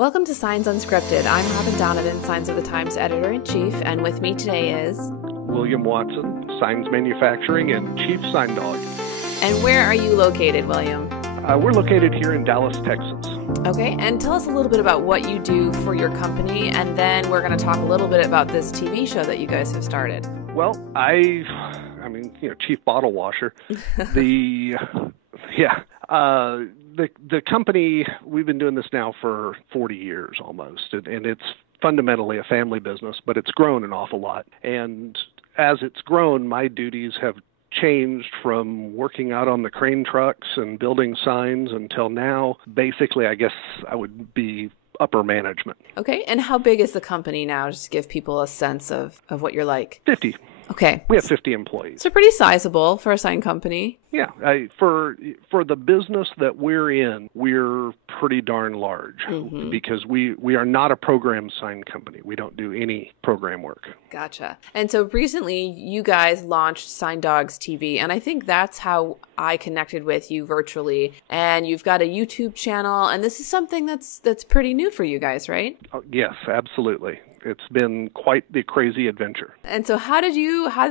Welcome to Signs Unscripted. I'm Robin Donovan, Signs of the Times editor-in-chief, and with me today is... William Watson, Signs Manufacturing and Chief Sign Dog. And where are you located, William? We're located here in Dallas, Texas. Okay, and tell us a little bit about what you do for your company, and then we're going to talk a little bit about this TV show that you guys have started. Well, chief bottle washer. The company, we've been doing this now for 40 years almost, and it's fundamentally a family business, but it's grown an awful lot. And as it's grown, my duties have changed from working out on the crane trucks and building signs until now, basically, I guess I would be upper management. Okay, and how big is the company now, just to give people a sense of what you're like? 50. Okay. We have 50 employees. So pretty sizable for a sign company. Yeah. For the business that we're in, we're pretty darn large because we are not a program sign company. We don't do any program work. Gotcha. And so recently you guys launched Dawgs TV, and I think that's how I connected with you virtually. And you've got a YouTube channel, and this is something that's pretty new for you guys, right? Oh, yes, absolutely. It's been quite the crazy adventure. And so how did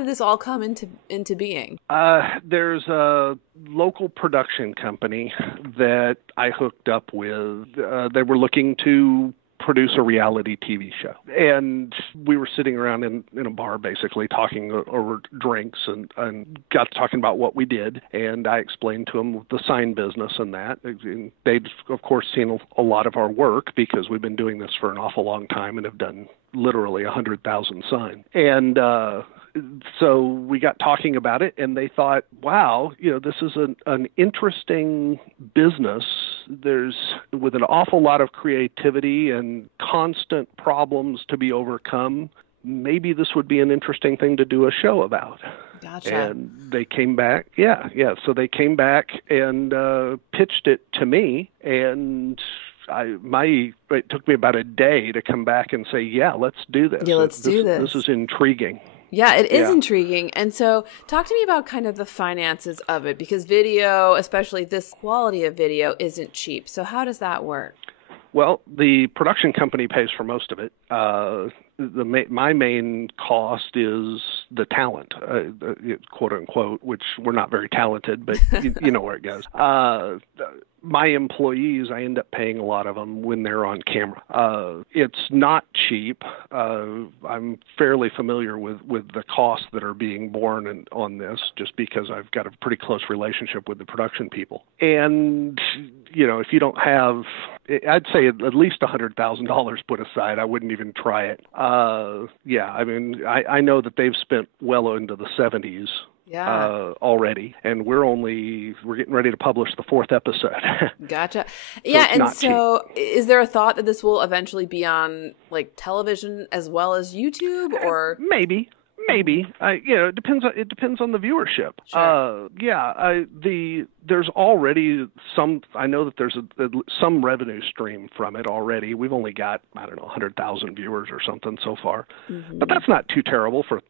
this all come into being? There's a local production company that I hooked up with. They were looking to produce a reality TV show. And we were sitting around in a bar basically talking over drinks and got to talking about what we did. And I explained to them the sign business and that. And they'd, of course, seen a lot of our work because we've been doing this for an awful long time and have done literally 100,000 signs. And so we got talking about it, and they thought, wow, this is an interesting business. There's with an awful lot of creativity and constant problems to be overcome. Maybe this would be an interesting thing to do a show about. Gotcha. And they came back. Yeah. So they came back and pitched it to me, and it took me about a day to come back and say, yeah, let's do this. Yeah, let's do this. This is intriguing. Yeah, it is intriguing. And so talk to me about kind of the finances of it, because video, especially this quality of video, isn't cheap. So how does that work? Well, the production company pays for most of it. My main cost is the talent, quote unquote, which we're not very talented, but you know where it goes. My employees, I end up paying a lot of them when they're on camera. It's not cheap. I'm fairly familiar with the costs that are being borne on this, just because I've got a pretty close relationship with the production people. And, if you don't have, I'd say at least $100,000 put aside, I wouldn't even try it. I know that they've spent well into the 70s. Yeah. Already, and we're getting ready to publish the 4th episode. Gotcha. Yeah, and so is there a thought that this will eventually be on like television as well as YouTube, or maybe? It depends. It depends on the viewership. Sure. There's already some. I know that there's some revenue stream from it already. We've only got 100,000 viewers or something so far, but that's not too terrible for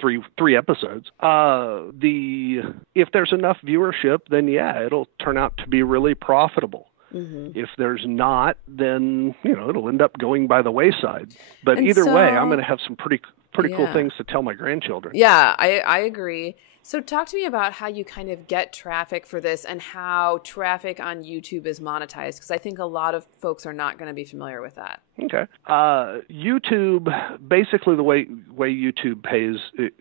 three episodes. If there's enough viewership, then it'll turn out to be really profitable. If there's not, then it'll end up going by the wayside. But either way, I'm going to have some pretty cool things to tell my grandchildren. Yeah, I agree. So talk to me about how you kind of get traffic for this and how traffic on YouTube is monetized, because I think a lot of folks are not going to be familiar with that. Okay. YouTube, basically the way YouTube pays,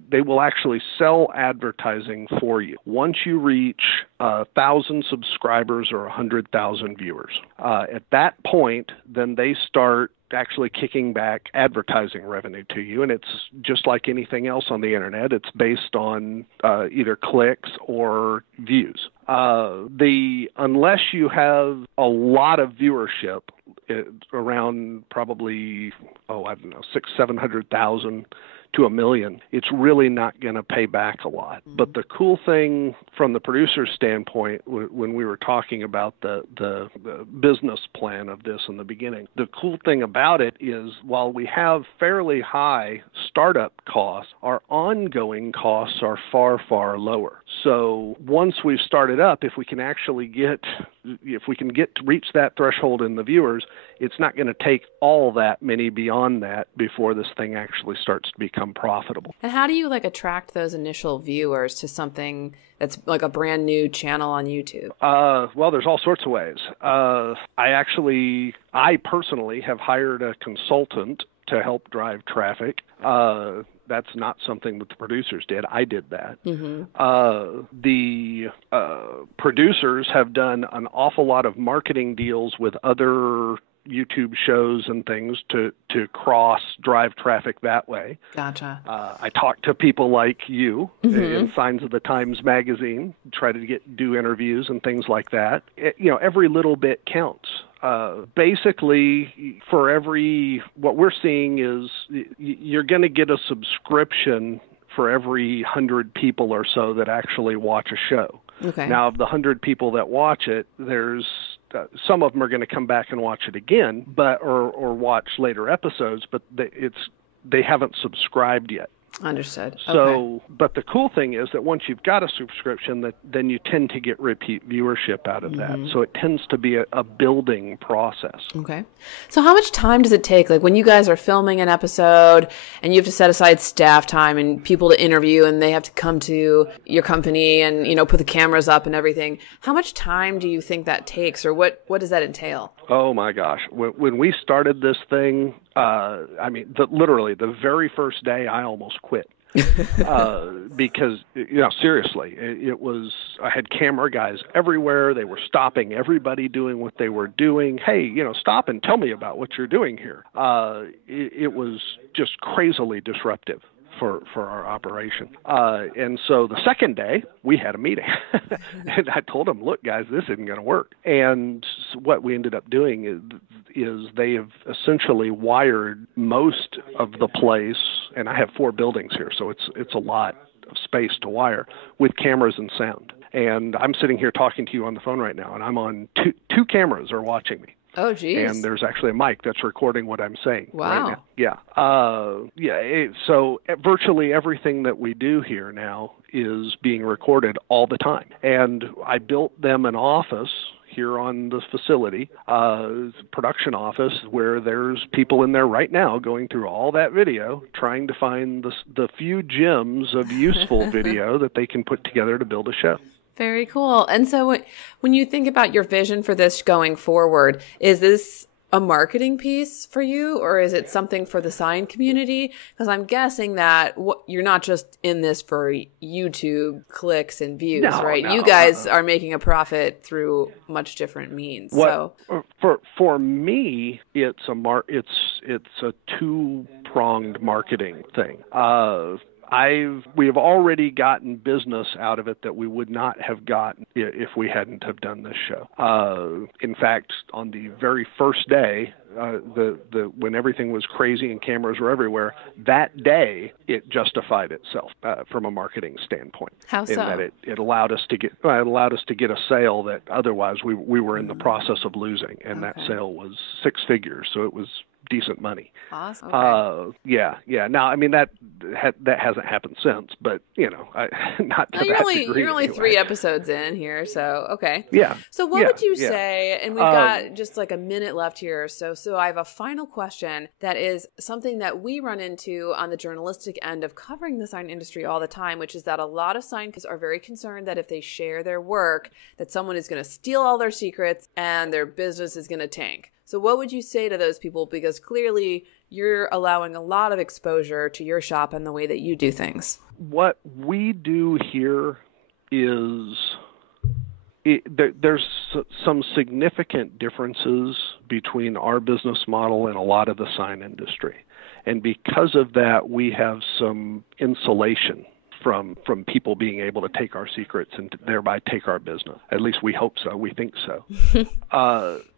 they will actually sell advertising for you once you reach 1,000 subscribers or 100,000 viewers. At that point, then they start actually kicking back advertising revenue to you, and it's just like anything else on the internet. It's based on either clicks or views. Unless you have a lot of viewership, around probably 600,000-700,000 to 1 million, it's really not going to pay back a lot. But the cool thing from the producer's standpoint, when we were talking about the business plan of this in the beginning, the cool thing about it is while we have fairly high startup costs, our ongoing costs are far, far lower. So once we've started up, if we can actually get if we can get to reach that threshold in the viewers, it's not going to take all that many beyond that before this thing actually starts to become profitable. And how do you like attract those initial viewers to something that's like a brand new channel on YouTube? Well, there's all sorts of ways. I personally have hired a consultant to help drive traffic. That's not something that the producers did. I did that. Mm-hmm. The producers have done an awful lot of marketing deals with other YouTube shows and things to drive traffic that way. Gotcha. I talk to people like you in Signs of the Times magazine, try to do interviews and things like that. Every little bit counts. Basically, what we're seeing is you're going to get a subscription for every 100 people or so that actually watch a show. Okay. Now, of the 100 people that watch it, there's some of them are going to come back and watch it again, or watch later episodes, but they haven't subscribed yet. Understood. So, okay. But the cool thing is that once you've got a subscription, then you tend to get repeat viewership out of that. So it tends to be a building process. Okay. So how much time does it take? Like when you guys are filming an episode and you have to set aside staff time and people to interview and they have to come to your company and, put the cameras up and everything. How much time do you think that takes, or what does that entail? Oh my gosh. When we started this thing, literally the very first day I almost quit. Because, seriously, I had camera guys everywhere. They were stopping everybody doing what they were doing. Hey, stop and tell me about what you're doing here. It was just crazily disruptive for our operation. And so the second day we had a meeting and I told them, look guys, this isn't going to work. And what we ended up doing is they have essentially wired most of the place, and I have 4 buildings here, so it's a lot of space to wire, with cameras and sound. And I'm sitting here talking to you on the phone right now, and I'm on two cameras are watching me. Oh, geez. And there's actually a mic that's recording what I'm saying. Wow. Right now. Yeah. So virtually everything that we do here now is being recorded all the time. And I built them an office here on the facility, production office, where there's people in there right now going through all that video, trying to find the few gems of useful video that they can put together to build a show. Very cool. And so when you think about your vision for this going forward, is this a marketing piece for you, or is it something for the sign community? Because I'm guessing that you're not just in this for YouTube clicks and views, right? You guys are making a profit through much different means. For me, it's a two-pronged marketing thing. We have already gotten business out of it that we would not have gotten if we hadn't have done this show. In fact, on the very first day, when everything was crazy and cameras were everywhere, that day it justified itself from a marketing standpoint. How so? In that it allowed us to get a sale that otherwise we were in the process of losing, and that sale was 6 figures, so it was decent money. Awesome. Okay. Yeah. Now, I mean that hasn't happened since, but not to that degree. You're only anyway. 3 episodes in here, so okay. Yeah. So what would you say? And we've got just like a minute left here, so I have a final question that is something that we run into on the journalistic end of covering the sign industry all the time, which is that a lot of sign companies are very concerned that if they share their work, that someone is going to steal all their secrets and their business is going to tank. So what would you say to those people? Because clearly you're allowing a lot of exposure to your shop and the way that you do things. What we do here is there's some significant differences between our business model and a lot of the sign industry. And because of that, we have some insulation from people being able to take our secrets and thereby take our business. At least we hope so. We think so.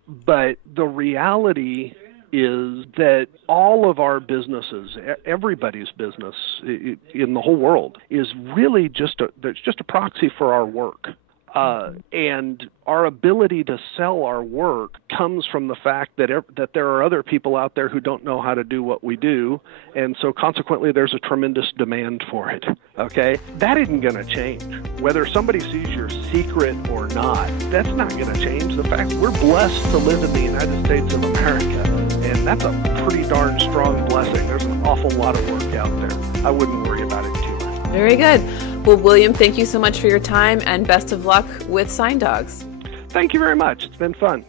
But the reality is that all of our businesses, everybody's business in the whole world, is really just a proxy for our work. And our ability to sell our work comes from the fact that there are other people out there who don't know how to do what we do, and so consequently there's a tremendous demand for it. Okay? That isn't going to change. Whether somebody sees your secret or not, that's not going to change the fact we're blessed to live in the United States of America, and that's a pretty darn strong blessing. There's an awful lot of work out there. I wouldn't worry about it too much. Very good. Well, William, thank you so much for your time, and best of luck with Sign Dogs. Thank you very much. It's been fun.